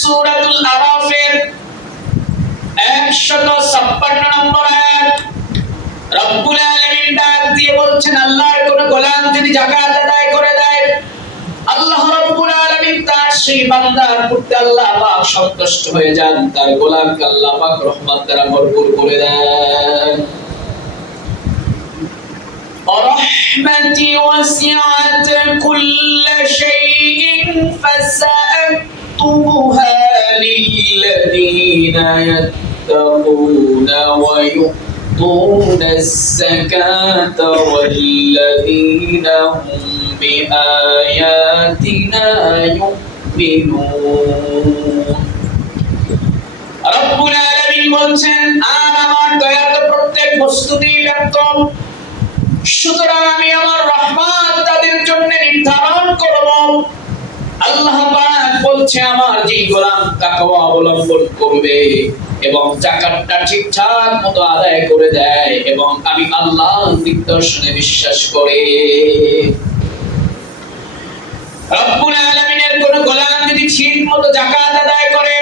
সূরাতুল আরাফের 156 নম্বর আয়াত। রব্বুল আলামিন ডাক দিয়ে বলছেন, আল্লাহর কোন গোলাম যদি যাকাত আদায় করে দেয়, আল্লাহ রাব্বুল আলামিন তার সেই বান্দার প্রতি আল্লাহ পাক সন্তুষ্ট হয়ে যান, তার গোলামকে আল্লাহ পাক রহমত দ্বারা ভরপুর করে দেন। রহমতি ওয়াসিআত কুল্ল শাইইন ফাসাআতুবুহা লিল্লাযীনা ইয়াত্তাকুনা ওয়া يؤتون الزكاة والذين هم بآياتنا يؤمنون। রব্বুল আলামিন বলছেন, আর আমার দয়া তো প্রত্যেক বস্তুতেই ব্যাপ্ত, সুতরাং আমি আমার রহমত তাদের জন্য নির্ধারণ করব। আল্লাহ পাক বলছে, আমার যে গোলাম তাকওয়া অবলম্বন করবে এবং যাকাতটা ঠিকঠাক মতো আদায় করে দেয় এবং আমি আল্লাহর নিদর্শনে বিশ্বাস করে, রব্বুল আলামিনের কোন গোলাম যদি ঠিকমতো যাকাত আদায় করে,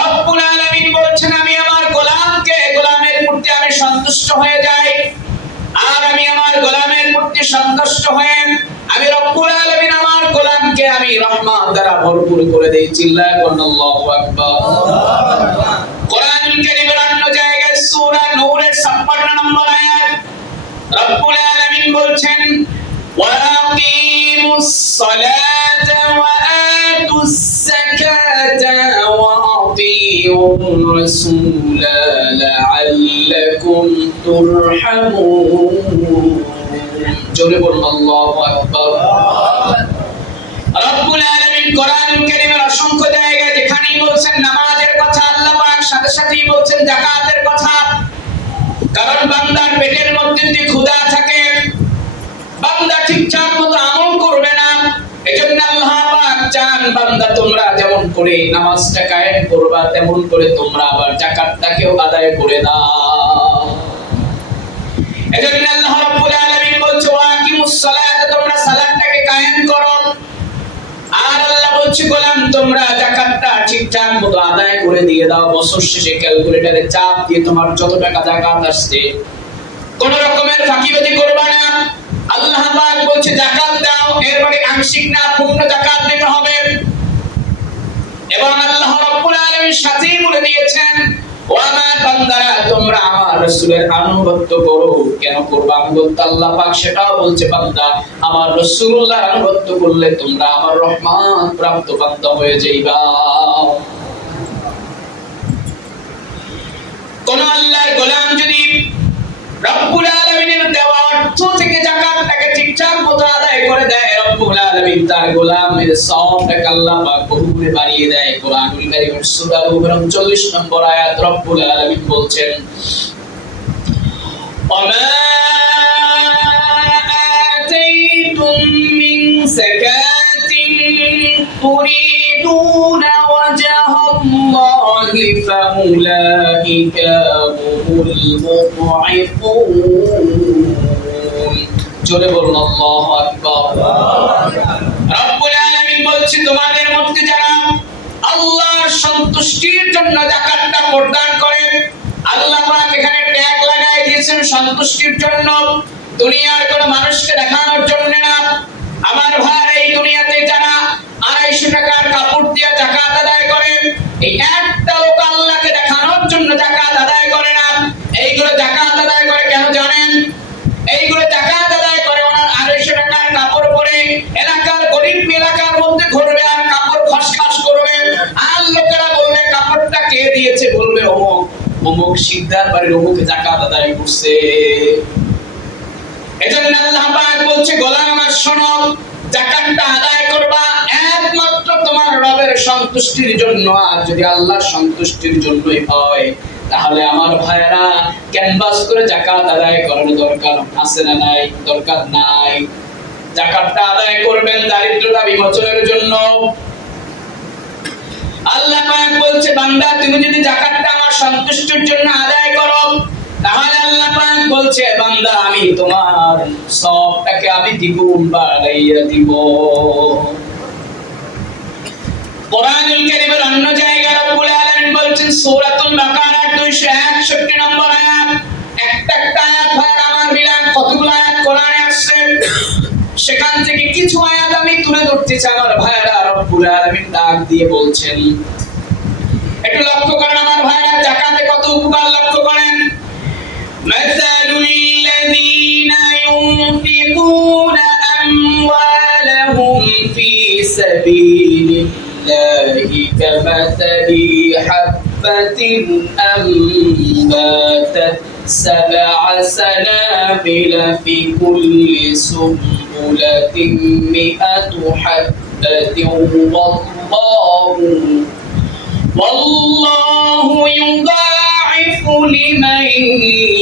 রব্বুল আলামিন বলছেন আমি আমার গোলামের প্রতি আমি সন্তুষ্ট হয়ে যাই। আর আমি আমার গোলামের প্রতি সন্তুষ্ট হয়ে আমি রব্বুল আলামিন আমার গোলামকে আমি রহমত দ্বারা ভরপুর করে দেই। চিল্লায় বলুন আল্লাহু আকবার। কোরআনুল কারীমের অন্য জায়গায় সূরা নূরের 56 নম্বর আয়াত রব্বুল আলামিন বলছেন, ওয়া আকিমুস সালাতা ওয়া আতুস যাকাতা ওয়া আতিউর রাসূলা লাআল্লাকুম তুরহামুন। জোরে বলুন আল্লাহু আকবার। রব্বুল আলামিন কোরআনুল কারীমের অসংখ্য জায়গায় যেখানেই বলছেন নামাজের কথা, আল্লাহ পাক সাথে সাথেই বলছেন যাকাতের কথা। কারণ বান্দার পেটের মধ্যে যদি ক্ষুধা থাকে, বান্দা ঠিকঠাক মতো আমল করবে না। এজন্য আল্লাহ পাক চান বান্দা তোমরা যেমন করে নামাজটা কায়েম করবা, তেমন করে তোমরা আবার যাকাতটাকেও আদায় করে দাও। এজন্য আল্লাহ রাব্বুল আলামিন বলছে, ওয়া আকিমুস সালাতা, তোমরা সালাতটাকে কায়েম করো। আর আল্লাহ বলছে, গোলাম তোমরা যাকাতটা ঠিকঠাক মতো আদায় করে দিয়ে দাও। বছর শেষে ক্যালকুলেটরে চাপ দিয়ে তোমার যত টাকা যাকাত আসছে কোন রকমের ফাঁকিবাজি করবা না। আল্লাহ পাক বলছে যাকাত দাও, এরপরে আংশিক না পূর্ণ যাকাত দিতে হবে। এবং আল্লাহ রাব্বুল আলামিন সাথেই বলে দিয়েছেন, ও আমার বান্দারা তোমরা আমার রাসূলের আনুগত্য করো। কেন করবা আনুগত্য? আল্লাহ পাক সেটাও বলছে, বান্দা আমার রাসূলুল্লাহর আনুগত্য করলে তোমরা আমার রহমত প্রাপ্ত বান্দা হয়ে যাইবা। কোন আল্লাহর গোলাম যদি রব্বুল আলামিনের দেওয়া অর্থ থেকে যাকাতটাকে ঠিকঠাক মতো আদায় করে দেয়, রব্বুল আলামিন তার গোলামের সওয়াবটাকে আল্লাহ পাক বহুগুণে বাড়িয়ে দেয়। কোরআনুল কারীমের সূরা নূর 39 নম্বর আয়াত রব্বুল আলামিন বলছেন, ওয়া আতাইতুম মিন যাকাতিন তুরিদুনা ওয়াজহাল্লাহি ফাউলাইকা হুমুল মুতঈফুন। জোরে বলুন আল্লাহু আকবার। রব্বুল আলামিন বলছে, তোমাদের মধ্যে যারা আল্লাহর সন্তুষ্টির জন্য যাকাতটা প্রদান করে, আল্লাহ পাক এখানে ট্যাগ লাগায় দিয়েছেন সন্তুষ্টির জন্য, দুনিয়ার কোন মানুষকে দেখানোর জন্য না। আমার ভাই, এই দুনিয়াতে যারা 250 টাকার কাপড় দিয়ে যাকাত আদায় করে, এই একটা লোক আল্লাহকে দেখানোর জন্য যাকাত আদায় করে না। এইগুলো যাকাত আদায় করে কেন জানেন? এইগুলো যাকাত আদায় করে ওনার 250 টাকার কাপড় পরে এলাকার গরিব এলাকার মধ্যে ঘুরবে আর কাপড় খসখস করবে, আর লোকেরা বলবে কাপড়টা কে দিয়েছে? বলবে অমুক অমুক শিকদার বাড়ির অমুকে যাকাত আদায় করছে। এজন্য আল্লাহ পাক বলছে, গোলাম আমার শোনো, যাকাতটা আদায় করবা একমাত্র তোমার রবের সন্তুষ্টির জন্য। আর যদি আল্লাহর সন্তুষ্টির জন্যই হয়, তাহলে আমার ভাইরা ক্যানভাস করে যাকাত আদায় করার দরকার আছে না নাই? দরকার নাই। যাকাতটা আদায় করবেন দারিদ্রতা বিমোচনের জন্য। আল্লাহ পাক বলছে, বান্দা তুমি যদি যাকাতটা আমার সন্তুষ্টির জন্য আদায় করো, তাহলে আল্লাহ পাক বলছে, বান্দা আমি তোমার সবটাকে আমি দ্বিগুণ বাড়াইয়া দিব। কোরআনুল কারীমের অন্য সূরাতুল বাকারার 261 নম্বর আয়াত। একটা আয়াত হয় আমার মিলান কতগুলো আয়াত কোরআনে আসছে, সেখান থেকে কিছু আয়াত আমি তুলে ধরতে চাই আমার ভাইরা। রব্বুল আলামিন ডাক দিয়ে বলছেন, একটু লক্ষ্য করেন আমার ভাইরা, যাকাতে কত উপকার লক্ষ্য করেন। মাসালুল লাযীনা ইউনফিকুনা আমওয়ালাহুম ফি সাবিলিল্লাহি কামাসালি হাববাতিন আমবাতাত সাবআ সানাবিলা ফি কুল্লি সুম্বুলাতিন মিআতু হাববাতিন والله يضاعف لمن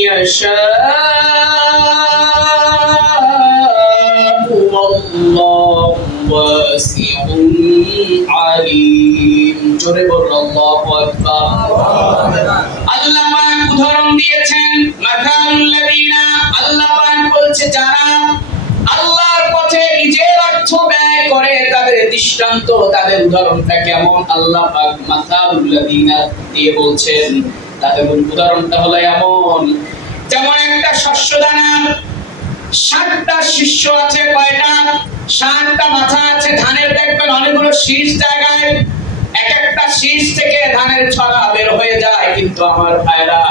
يشاء والله واسع عليم। জোরে বলুন আল্লাহু আকবার। আল্লাহ পাক উদাহরণ দিয়েছেন, মাথালুল লাযিনা, আল্লাহ পাক বলছে যারা আল্লাহর পথে নিজের অর্থ ব্যয় করে তাদের দৃষ্টান্ত, তাদের উদাহরণটা কেমন। আল্লাহ পাক মাসালুল লাযিনা দিয়ে বলছেন তাদের উদাহরণটা হলো এমন, যেমন একটা শস্য দানার 60টা শীর্ষ আছে। কয়টা? 60টা মাথা আছে। ধানের দেখবেন অনেকগুলো শীষ জায়গায়, এক একটা শীষ থেকে ধানের ছড়া বের হয়ে যায়। কিন্তু আমার ভাইরা,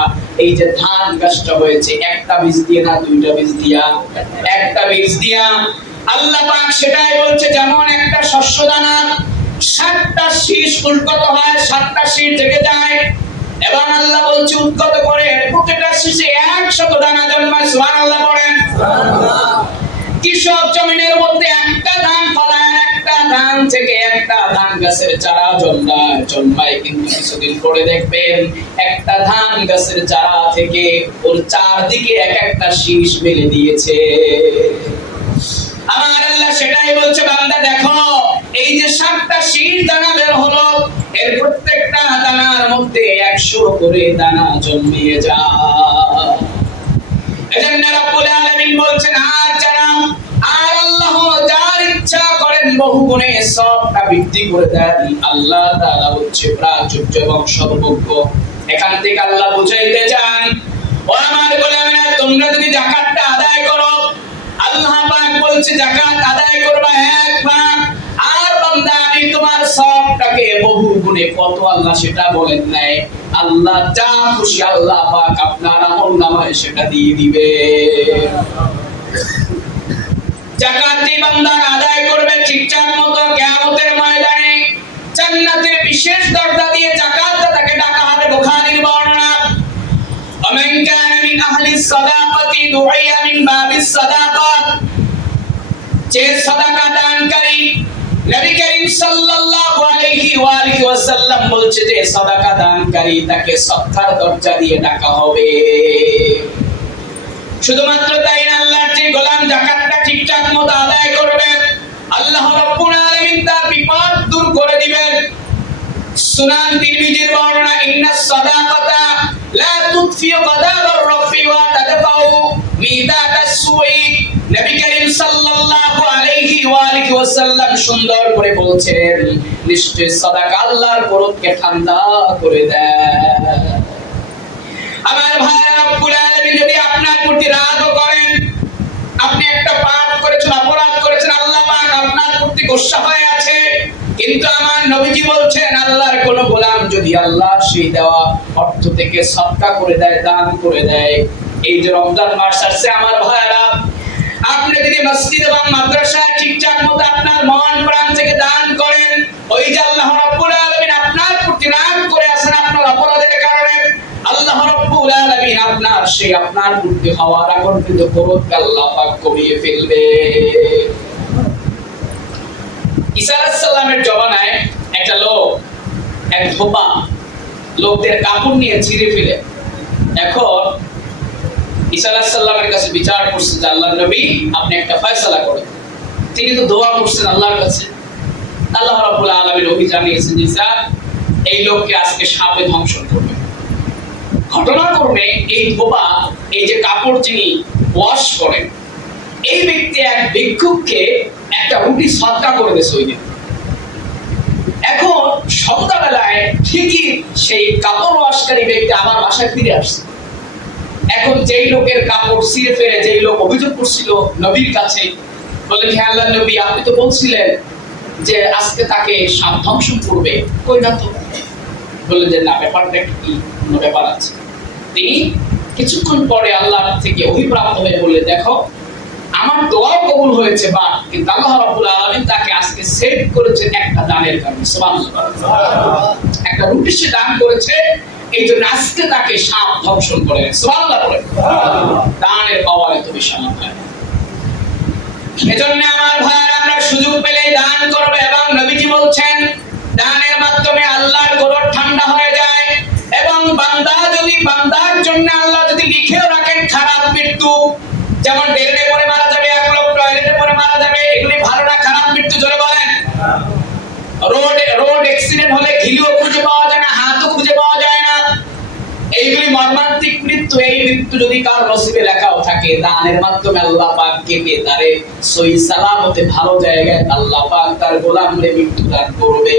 এই যে ধান গাছটা হয়েছে একটা বীজ দিয়ে না, দুইটা বীজ দিয়া, একটা বীজ দিয়া। আল্লাহ পাক সেটাই বলছে, যেমন একটা শস্য দানার 60টা শীষ উৎগত হয়, 60টা শীষ থেকে যায়, এবং আল্লাহ বলছে উৎগত করে প্রত্যেকটা শীষে 100 দানা জন্মায়। সুবহানাল্লাহ পড়েন। কৃষক জমিনের মধ্যে একটা ধান ফলায়, একটা ধান থেকে একটা ধান গাছের চারা জন্মায়, কিন্তু কিছুদিন পরে দেখবেন একটা ধান গাছের চারা থেকে ওর চারদিকে এক একটা শীষ মেলে দিয়েছে। আমার আল্লাহ সেটাই বলছে, বান্দা দেখো এই যে 7টা শীষ দানা বের হলো, এর প্রত্যেকটা দানার মধ্যে 100 করে দানা জন্মিয়ে যায়। এজন্য রব্বুল আলামিন বলছেন, আর আল্লাহ যার ইচ্ছা করেন বহু গুণে সবটা বৃদ্ধি করে দেন। আল্লাহ তাআলা হচ্ছে প্রাচুর্য এবং সর্বজ্ঞ। এখান থেকে আল্লাহ বুঝাইতে চান, ও আমার গোলামেরা, তোমরা যদি যাকাতটা আদায় করো, আল্লাহ পাক বলছে যাকাত আদায় করবা 1 ভাগ, আর বান্দা আমি তোমার সবটাকে বহু গুণে কত আল্লাহ সেটা বলেন নাই। আল্লাহ যা খুশি আল্লাহ পাক আপনার আমলনামায় সেটা দিয়ে দিবে। যাকাত যে বান্দা আদায় করবে ঠিকঠাক মতো, কিয়ামতের ময়দানে জান্নাতের বিশেষ দরজা দিয়ে যাকাত তাকে ডাকা হবে। বুখারীর বর্ণনা, ومن كان من أهل الصداقة دعي من باب الصداقة, যে সাদাকা দানকারী, নবী করিম সাল্লাল্লাহু আলাইহি ওয়া আলিহি ওয়াসাল্লাম বলছে যে সাদাকা দানকারী তাকে সদকার দরজা দিয়ে ডাকা হবে। শুধুমাত্র তাই না, আল্লাহর যে গোলাম যাকাতটা ঠিকঠাক মতো আদায় করবে, আল্লাহ রাব্বুল আলামিন তার বিপদ দূর করে দিবেন। সুনান তিরমিজির বর্ণনা, ইন্নাস সাদাকাতা লা তুতফিউ গাদাবার রাফি ওয়া তাদফাউ মিদাতাস সুই। নবী করিম সাল্লাল্লাহু আলাইহি ওয়া আলিহি ওয়াসাল্লাম সুন্দর করে বলছেন, নিশ্চয় সাদাকা আল্লাহর ক্রোধকে ঠান্ডা করে দেয়। আমার ভাইরা, রব্বুল আলামিন যদি আপনার প্রতি রাগ করেন, আপনি একটা পাপ করেছেন, অপরাধ করেছেন, আল্লাহ পাক আপনার প্রতি গোসা হয়ে আছে, কিন্তু আমার নবীজি বলছেন আল্লাহর কোন গোলাম যদি আল্লাহর সেই দেওয়া অর্থ থেকে সদকা করে দেয়, দান করে দেয়, এই যে রমজান মাস আসছে আমার ভাইরা, আপনি যদি মসজিদ এবং মাদ্রাসায় ঠিকঠাক মতো আপনার মন প্রাণ থেকে দান করেন, ওই যে আল্লাহ রাব্বুল আলামিন আপনার প্রতি রাগ করে আছেন আপনার অপরাধের কারণে, আল্লাহ রাব্বুল আলামিন আপনার সেই আপনার প্রতি হওয়ার আকর্ষিত ক্রোধকে আল্লাহ পাক কমিয়ে ফেলবে। ঈসা আলাইহিস সালামের জমানায় একটা লোক, এক ধোপা লোকদের কাপড় নিয়ে ছিঁড়ে ফেলে, এখন ঈসা আলাইহিস সালামের কাছে বিচার করছে যে আল্লাহর নবী আপনি একটা ফয়সালা করেন। তিনি তো দোয়া করছেন আল্লাহর কাছে, আল্লাহ রাব্বুল আলামিন ওহি জানিয়েছেন যে ঈসা এই লোককে আজকে সাপে ধ্বংস করবে। ঘটনাক্রমে এই ধোপা, এই যে কাপড় যিনি ওয়াশ করেন, এই ব্যক্তি এক ভিক্ষুককে একটা রুটি সদকা করে দিয়েছে ওই দিন। এখন সন্ধ্যাবেলায় ঠিকই সেই কাপড় ওয়াশকারী ব্যক্তি আমার বাসায় ফিরে আসছে। এখন যেই লোকের কাপড় ছিঁড়ে ফেলে যেই লোক অভিযোগ করছিল নবীর কাছে, বলেন হে আল্লাহর নবী, আপনি তো বলছিলেন যে আজকে তাকে সাপ ধ্বংসন করবে, কই না তো। বললেন যে না, ব্যাপারটা কি, কোনো ব্যাপার আছে। তিনি কিছুক্ষণ পরে আল্লাহ থেকে অভিপ্রাপ্ত হয়ে বললেন, দেখো আমার দোয়াও কবুল হয়েছে, বা কিন্তু আল্লাহ রাব্বুল আলামিন তাকে আজকে সেভ করেছেন একটা দানের কারণে। সুবহানাল্লাহ, একটা রুটি সে দান করেছে, এই জন্য আজকে তাকে সাপ ধ্বংসন করে। সুবহানাল্লাহ বলেন। দানের পাওয়ার এত বিশাল হয়। এজন্য আমার ভাইরা, আমরা সুযোগ পেলে দান করব। এবং নবীজি বলছেন দানের মাধ্যমে আল্লাহর গরর ঠান্ডা হয়ে যায়। এবং বান্দা যদি, বান্দার জন্য আল্লাহ যদি লিখেও রাখেন খারাপ মৃত্যু, যেমন ড্রেনে পড়ে মারা যাবে, এক লোক টয়লেটে পড়ে মারা যাবে, এগুলি ভালো না খারাপ মৃত্যু? জোরে বলেন। রোড অ্যাক্সিডেন্ট হলে ঘিলুও খুঁজে পাওয়া যায় না, হাতও খুঁজে পাওয়া যায় না, এইগুলি মর্মান্তিক মৃত্যু। এই মৃত্যু যদি কার নসিবে লেখাও থাকে, দানের মাধ্যমে আল্লাহ পাক কেটে তারে সহি সালামতে ভালো জায়গায় আল্লাহ পাক তার গোলামরে মৃত্যু দান করবে।